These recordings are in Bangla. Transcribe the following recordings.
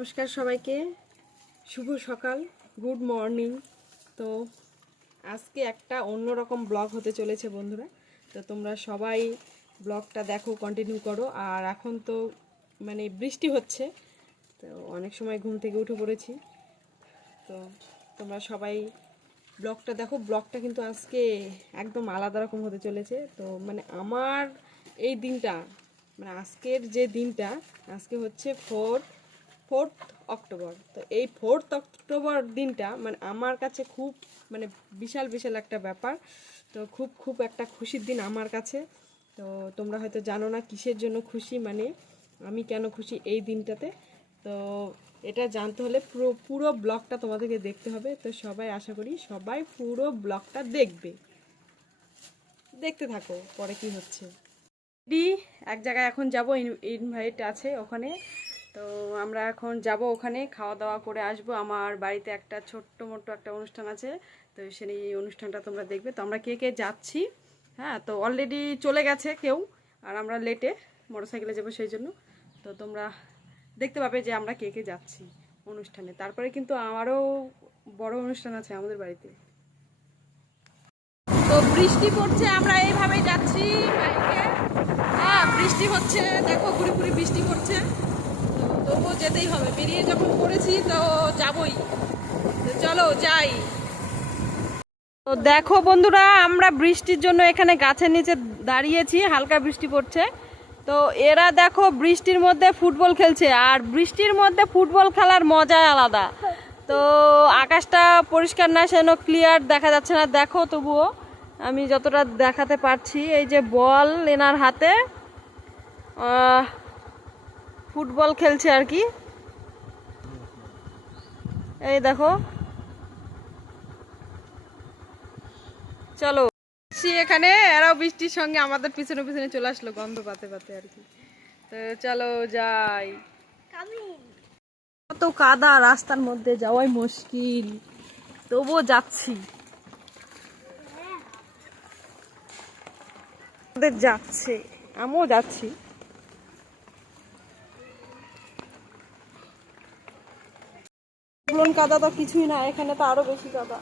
নমস্কার সবাইকে। শুভ সকাল, গুড মর্নিং। তো আজকে একটা অন্যরকম ব্লগ হতে চলেছে বন্ধুরা। তো তোমরা সবাই ব্লগটা দেখো কন্টিনিউ করো। আর এখন তো মানে বৃষ্টি হচ্ছে, তো অনেক সময় ঘুম থেকে উঠে পড়েছি। তো তোমরা সবাই ব্লগটা দেখো। ব্লগটা কিন্তু আজকে একদম আলাদা রকম হতে চলেছে। তো মানে আমার এই দিনটা মানে আজকের যে দিনটা, আজকে হচ্ছে ফোর ফোর্থ অক্টোবর। তো এই ফোর্থ অক্টোবর দিনটা মানে আমার কাছে খুব মানে বিশাল বিশাল একটা ব্যাপার। তো খুব খুব একটা খুশির দিন আমার কাছে। তো তোমরা হয়তো জানো না কিসের জন্য খুশি মানে আমি কেন খুশি এই দিনটাতে। তো এটা জানতে হলে পুরো পুরো ব্লগটা তোমাদেরকে দেখতে হবে। তো সবাই আশা করি সবাই পুরো ব্লগটা দেখবে। দেখতে থাকো, পরে কি হচ্ছে। এক জায়গায় এখন যাব ইনভাইট আছে ওখানে। তো আমরা এখন যাব ওখানে খাওয়া দাওয়া করে আসব। আমার বাড়িতে একটা ছোট্ট মোট্ট একটা অনুষ্ঠান আছে, তো সেই অনুষ্ঠানটা তোমরা দেখবে। তো আমরা কে কে যাচ্ছি হ্যাঁ তো অলরেডি চলে গেছে কেউ, আর আমরা লেটে মোটরসাইকেলে যাব সেই জন্য। তো তোমরা দেখতে পাবে যে আমরা কে কে যাচ্ছি অনুষ্ঠানে। তারপরে কিন্তু আমারও বড় অনুষ্ঠান আছে আমাদের বাড়িতে। তো বৃষ্টি পড়ছে, আমরা এইভাবেই যাচ্ছি হ্যাঁ বৃষ্টি হচ্ছে, দেখো পুরি পুরি বৃষ্টি পড়ছে। তবুও যেতেই হবে। বেরিয়ে যখন পড়েছি তো যাবই। চলো, যাই। তো দেখো বন্ধুরা, আমরা বৃষ্টির জন্য এখানে গাছের নিচে দাঁড়িয়েছি, হালকা বৃষ্টি পড়ছে। তো এরা দেখো বৃষ্টির মধ্যে ফুটবল খেলছে, আর বৃষ্টির মধ্যে ফুটবল খেলার মজাই আলাদা। তো আকাশটা পরিষ্কার না সেন ক্লিয়ার দেখা যাচ্ছে না। দেখো তবুও, আমি যতটা দেখাতে পারছি, এই যে বল এনার হাতে। ফুটবল খেলছে আর কি। এই দেখো। চলো এখানে। এরাও বৃষ্টির সঙ্গে আমাদের পিছনে পিছনে চলে আসলো গন্ধ পাতে পাতে আর কি। তো চলো যাই। কত কাদা রাস্তার মধ্যে, যাওয়াই মুশকিল। তবুও যাচ্ছি। যাচ্ছে, আমিও যাচ্ছি। পুরন কাদা তো কিছুই না, এখানে তো আরও বেশি কাদা।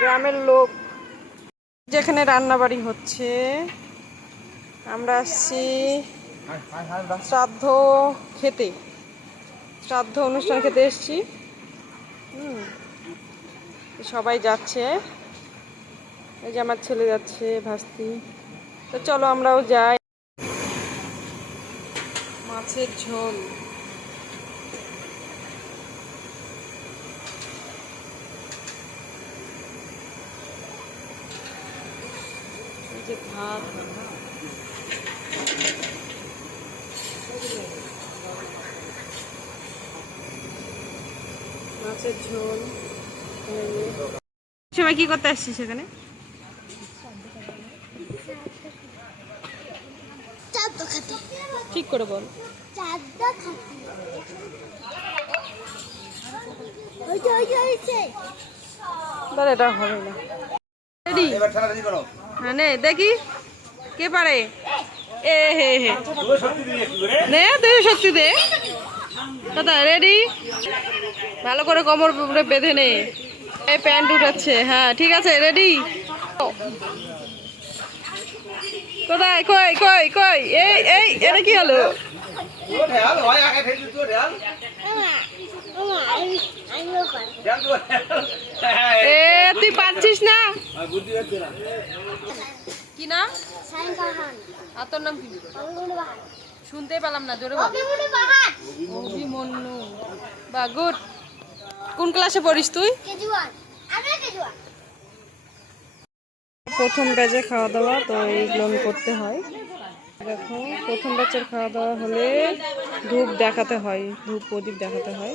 গ্রামের লোক যেখানে রান্না বাড়ি হচ্ছে, আমরা আসছি শ্রাদ্ধ খেতে, শ্রাদ্ধ অনুষ্ঠান খেতে এসছি। সবাই যাচ্ছে, এই যে আমার ছেলে যাচ্ছে, ভাস্তি। তো চলো আমরাও যাই। মাছের ঝোল। যে ভাত মাছের ঝোল। সময় কি করতে আসছিস সেখানে ঠিক করে বল। দাদা এটা হবে না। রেডি নে দেখি। কে পারে? এ হে হে। নে তুই সত্যি দে। দাদা রেডি ভালো করে কোমর বেঁধে নে। এই প্যান্ট উঠাচ্ছে। হ্যাঁ ঠিক আছে রেডি কোথায়? কই কই কই? এই এই এটা কি হলো? এ তুই পারছিস না? কি নাম? আর তোর নাম কি? শুনতে পেলাম না জোরে বল। অভিমন্যু। বা গুড। কোন ক্লাসে পড়িস তুই? প্রথম ব্যাচে খাওয়া দাওয়া তো এইগুলো করতে হয়। দেখো প্রথম ব্যাচের খাওয়া দাওয়া হলে ধূপ দেখাতে হয় ধূপ প্রদীপ দেখাতে হয়।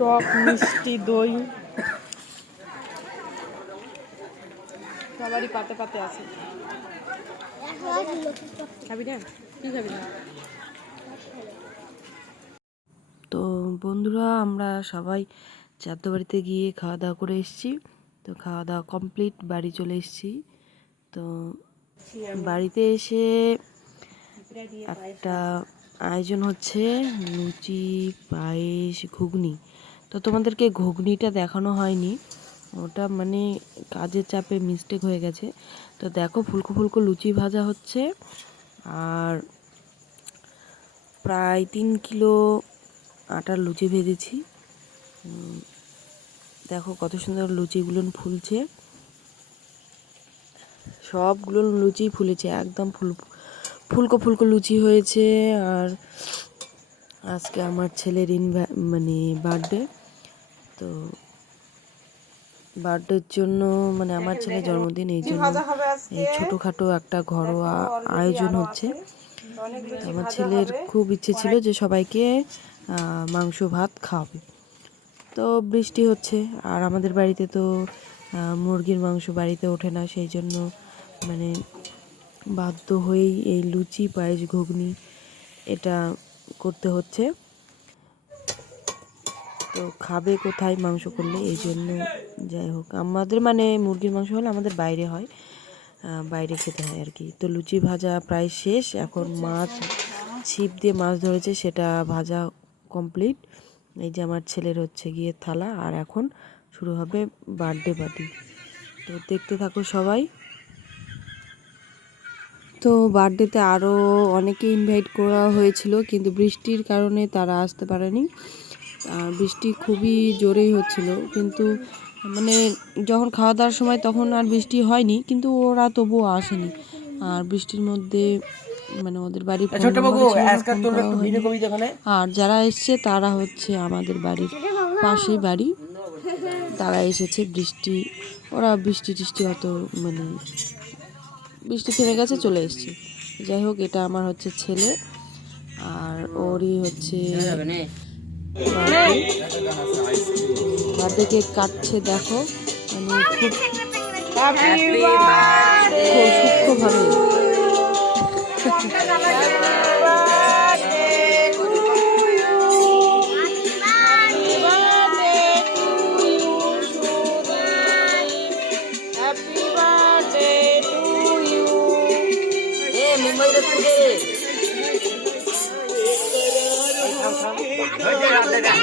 টক মিষ্টি দই। সবারই পাতে পাতে আছে। খাবি না? কি খাবি না? তো বন্ধুরা, আমরা সবাই চাদ্দ বাড়িতে গিয়ে খাওয়া দাওয়া করে এসেছি। তো খাওয়া দাওয়া কমপ্লিট বাড়ি চলে এসেছি। তো বাড়িতে এসে একটা আয়োজন হচ্ছে লুচি, পায়েস, ঘুগনি। তো তোমাদেরকে ঘুগনিটা দেখানো হয়নি। ওটা মানে কাজের চাপে মিস্টেক হয়ে গেছে। তো দেখো ফুলকো ফুলকো লুচি ভাজা হচ্ছে। আর প্রায় তিন কিলো আটার লুচি ভেজেছি। দেখো কত সুন্দর লুচিগুলো ফুলছে। সবগুলো লুচি ফুলেছে, একদম ফুল, ফুলকো ফুলকো লুচি হয়েছে। আর আজকে আমার ছেলের ইনভা মানে বার্থডে তো বার্থডের জন্য মানে আমার ছেলের জন্মদিন, এই জন্য এই ছোটোখাটো একটা ঘরোয়া আয়োজন হচ্ছে। আমার ছেলের খুব ইচ্ছে ছিল যে সবাইকে মাংস ভাত খাওয়াবে। তো বৃষ্টি হচ্ছে। আর আমাদের বাড়িতে তো মুরগির মাংস বাড়িতে ওঠে না, সেই জন্য মানে বাধ্য হয়েই এই লুচি, পায়েস, ঘুগনি এটা করতে হচ্ছে। তো খাবে কোথায় মাংস করলে, এই জন্য যাই হোক। আমাদের মানে মুরগির মাংস হলে আমাদের বাইরে হয় বাইরে খেতে হয় আর কি। তো লুচি ভাজা প্রায় শেষ, এখন মাছ, ছিপ দিয়ে মাছ ধরেছে, সেটা ভাজা কমপ্লিট এই যে আমার ছেলের হচ্ছে গিয়ে থালা, আর এখন শুরু হবে বার্থডে পার্টি তো দেখতে থাকো সবাই। তো বার্থডেতে আরও অনেকে ইনভাইট করা হয়েছিল, কিন্তু বৃষ্টির কারণে তারা আসতে পারেনি। আর বৃষ্টি খুবই জোরেই হচ্ছিল, কিন্তু মানে যখন খাওয়া দাওয়ার সময় তখন আর বৃষ্টি হয়নি, কিন্তু ওরা তবুও আসেনি। আর বৃষ্টির মধ্যে মানে ওদের বাড়ি phone number ছিল না, phone করাও হয়নি। আর যারা এসছে তারা হচ্ছে আমাদের বাড়ির পাশে বাড়ি। তারা এসেছে বৃষ্টি ওরা বৃষ্টি টিষ্টি অত মানে বৃষ্টি থেমে গেছে চলে এসছে। যাই হোক এটা আমার হচ্ছে ছেলে আর ওরই হচ্ছে বার্থডে কেক কাটছে দেখো। মানে খুব সূক্ষ্মভাবে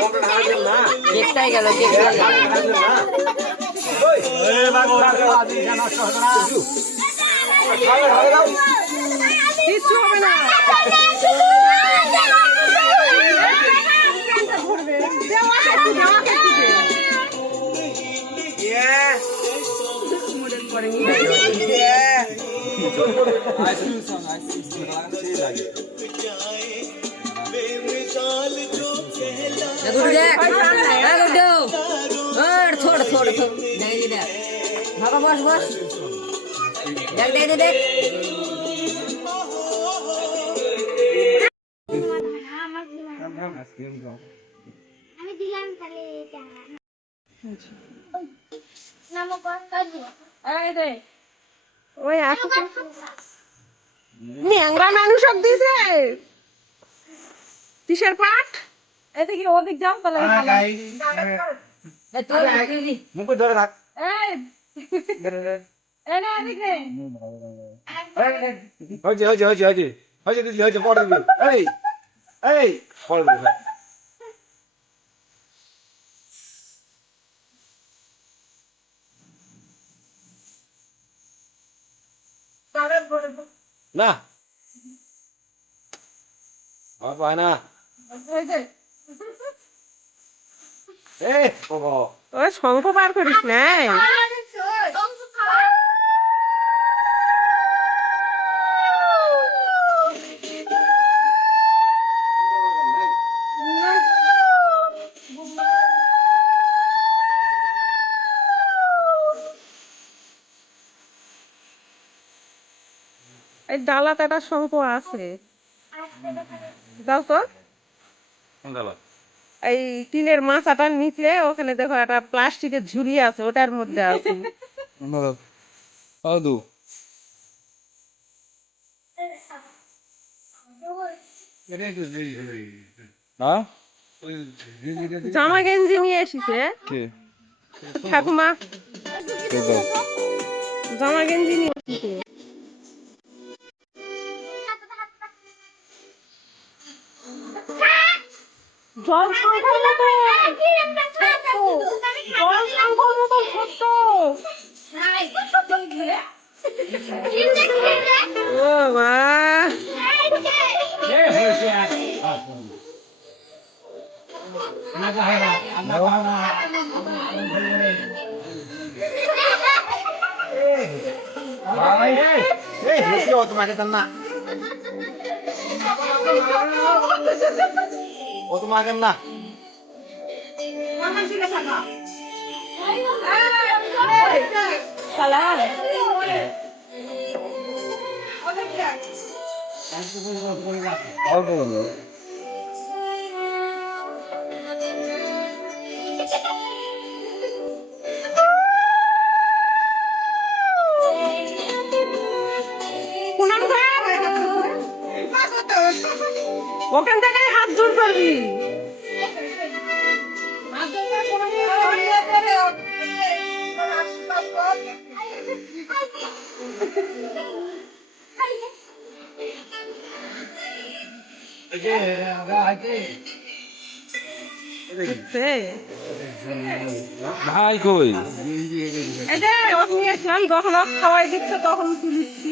কেকটাই গেল কেকটাই গেল কিচ্ছু হবে না गुड ন্যাংরা মানুষ সব দিছে কিসের পাঠ? এতে কি অধিক জাম পালা মুখ ধরে থাক। পায় না ও শঙ্খ বার করিস না এই। ডালাতে একটা শঙ্খ আছে। দাও তো। ডালা এই টিনের মাথাটার নিচে ওখানে দেখো একটা প্লাস্টিকের ঝুড়ি আছে ওটার মধ্যে আছে। জামা গেঞ্জি নিয়ে এসেছে। ঠাকুমা। জামা গেঞ্জি নিয়ে এসেছে। জল সংখ্যার মতো জল সংখ্যার মতো ছোট্ট ও মা তোমাকে না ও ওখান থেকে হাত জোর করবি। ভাই কই? এই যে খাওয়াই দিচ্ছে তখন তুলিচ্ছি।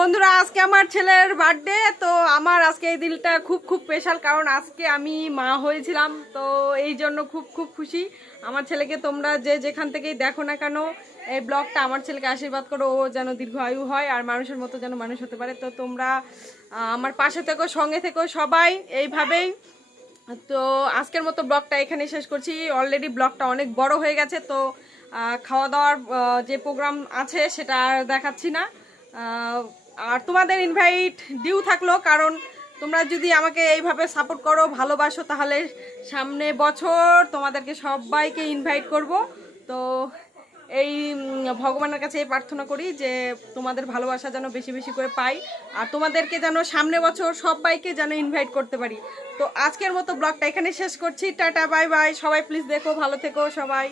বন্ধুরা, আজকে আমার ছেলের বার্থডে তো আমার আজকে এই দিনটা খুব খুব স্পেশাল কারণ আজকে আমি মা হয়েছিলাম, তো এই জন্য খুব খুব খুশি। আমার ছেলেকে তোমরা যে যেখান থেকেই দেখো না কেন, এই ব্লগটা আমার ছেলেকে আশীর্বাদ করো, ও যেন দীর্ঘ আয়ু হয় আর মানুষের মতো যেন মানুষ হতে পারে। তো তোমরা আমার পাশে থেকো, সঙ্গে থেকো সবাই এইভাবেই। তো আজকের মতো ব্লগটা এখানে শেষ করছি। অলরেডি ব্লগটা অনেক বড় হয়ে গেছে, তো খাওয়া দাওয়ার যে প্রোগ্রাম আছে সেটা দেখাচ্ছি না। আর তোমাদের ইনভাইট ডিউ থাকল, কারণ তোমরা যদি আমাকে এইভাবে সাপোর্ট করো, ভালোবাসো, তাহলে সামনে বছর তোমাদেরকে সবাইকে ইনভাইট করব। তো এই ভগবানের কাছে এই প্রার্থনা করি যে তোমাদের ভালোবাসা যেন বেশি বেশি করে পাই, আর তোমাদেরকে যেন সামনে বছর সবাইকে যেন ইনভাইট করতে পারি। তো আজকের মতো ব্লগটা এখানে শেষ করছি। টাটা বাই বাই সবাই প্লিজ দেখো, ভালো থেকো সবাই।